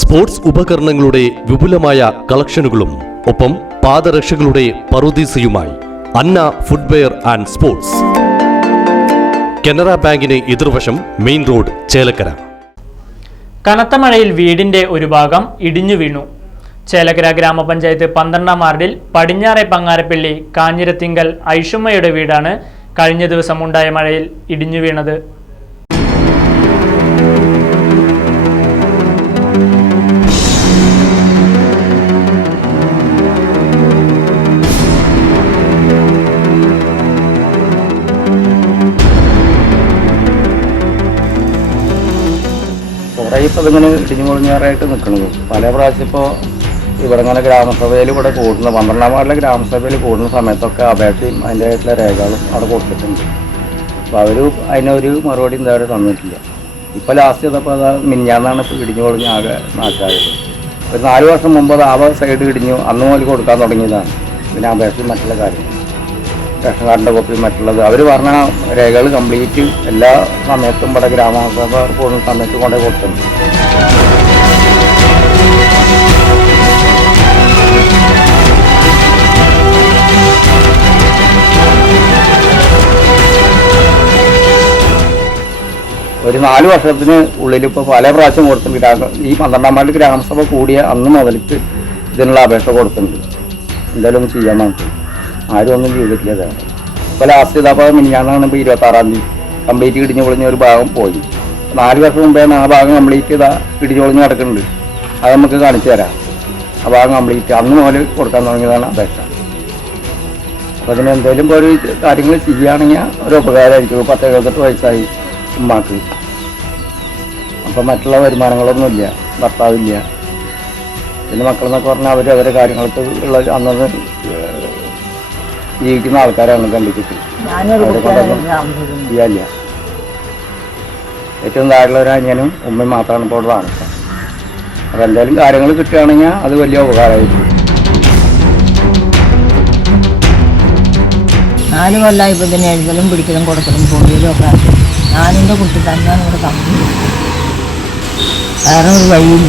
Sports ഉപകരണങ്ങളുടെ വിപുലമായ കളക്ഷനുകളും ഒപ്പം പാദരക്ഷകളുടെ പറുദീസയുമായി Anna footwear and sports. Canara ബാങ്കിന് എതിർവശം മെയിൻ റോഡ് ചേലക്കര. കനത്ത മഴയിൽ വീടിന്റെ ഒരു ഭാഗം ഇടിഞ്ഞു വീണു. ചേലക്കര ഗ്രാമപഞ്ചായത്ത് പന്ത്രണ്ടാം വാർഡിൽ പടിഞ്ഞാറെ പങ്ങാരപ്പള്ളി കാഞ്ഞിരത്തിങ്കൽ ഐഷുമ്മയുടെ വീടാണ് കഴിഞ്ഞ ദിവസം ഉണ്ടായ മഴയിൽ ഇടിഞ്ഞു വീണത്. കുറേ ഇപ്പോൾ ഇതിങ്ങനെ ഇടിഞ്ഞു പൊളിഞ്ഞാറായിട്ട് നിൽക്കുന്നത് പല പ്രാവശ്യം ഇപ്പോൾ ഇവിടെ ഇങ്ങനെ ഗ്രാമസഭയിൽ ഇവിടെ കൂടുന്ന പന്ത്രണ്ടാം വാർഡിലെ ഗ്രാമസഭയിൽ കൂടുന്ന സമയത്തൊക്കെ അപേക്ഷയും അതിന്റെതായിട്ടുള്ള രേഖകളും അവിടെ കൊടുത്തിട്ടുണ്ട്. അപ്പോൾ അവർ അതിനൊരു മറുപടി എന്തായാലും തന്നിട്ടില്ല. ഇപ്പോൾ ലാസ്റ്റ് ചെയ്തപ്പോൾ അത് മിഞ്ഞാന്നാണ് ഇപ്പോൾ ഇടിഞ്ഞു പൊളിഞ്ഞ് ആകെ നാശമായത്. ഒരു നാല് വർഷം മുമ്പ് അത് ആ സൈഡ് ഇടിഞ്ഞു അന്ന് മുതൽ കൊടുക്കാൻ തുടങ്ങിയതാണ്. പിന്നെ അപേക്ഷയും മറ്റുള്ള കാര്യങ്ങൾ റേഷൻ കാർഡിന്റെ കോപ്പി മറ്റുള്ളത്. അവർ പറഞ്ഞ രേഖകൾ കംപ്ലീറ്റ് എല്ലാ സമയത്തും ഇവിടെ ഗ്രാമസഭ പോകുന്ന സമയത്ത് കൊണ്ടേ കൊടുത്തിട്ടുണ്ട്. ഒരു നാല് വർഷത്തിന് ഉള്ളിൽ ഇപ്പോൾ പല പ്രാവശ്യം കൊടുത്തിട്ടുണ്ട്. ഗ്രാമ ഈ പന്ത്രണ്ടാം വാർഡിൽ ഗ്രാമസഭ കൂടിയ അന്ന് മുതലിട്ട് ഇതിനുള്ള അപേക്ഷ കൊടുത്തിട്ടുണ്ട്. എന്തായാലും ഒന്ന് ചെയ്യാൻ നമുക്ക് ആരും ഒന്നും ചെയ്തിട്ടില്ല ഇപ്പോൾ ലാസ്റ്റ് ഇതപ്പോൾ മിനിഞ്ഞാണാണ് ഇപ്പോൾ ഇരുപത്താറാം തീയതി. കംപ്ലീറ്റ് ഇടിഞ്ഞു പൊളിഞ്ഞ ഒരു ഭാഗം പോയി. നാല് വർഷം മുമ്പേ ആ ഭാഗം കംപ്ലീറ്റ് ഇതാ ഇടിഞ്ഞു പൊളിഞ്ഞ് നടക്കുന്നുണ്ട്. അത് നമുക്ക് കാണിച്ചു തരാം. ആ ഭാഗം കംപ്ലീറ്റ് അന്ന് മുതൽ കൊടുക്കാൻ തുടങ്ങിയതാണ് അപേക്ഷ. അപ്പോൾ അതിന് എന്തെങ്കിലും ഒരു കാര്യങ്ങൾ ചെയ്യുകയാണെങ്കിൽ ഒരു ഉപകാരമായിരിക്കും. പത്ത് എഴുപത്തെട്ട് വയസ്സായി ഉമ്മാക്ക്. അപ്പം മറ്റുള്ള വരുമാനങ്ങളൊന്നുമില്ല. ഭർത്താവില്ല. പിന്നെ മക്കളെന്നൊക്കെ പറഞ്ഞാൽ അവർ അവരെ കാര്യങ്ങൾക്ക് ഉള്ള ഏഹ് ജീവിക്കുന്ന ആൾക്കാരാണ് ചെയ്യാനില്ല ഏറ്റവും താഴെയുള്ള ഒരു അനിയനും ഉമ്മയും മാത്രമാണ് ഇപ്പോൾ താമസം അപ്പോൾ എന്തായാലും കാര്യങ്ങൾ കിട്ടുകയാണെങ്കിൽ അത് വലിയ ഉപകാരമായിരിക്കും. നാല് കൊല്ലമായി ഇപ്പം തന്നെ എഴുതലും പിടിക്കലും കൊടുക്കലും പൊടിയലും ഒക്കെ ഞാനെന്റെ കുട്ടി തന്നെയാണ് ഇവിടെ തന്നു. വേറെ ഒരു വഴിയില്ല.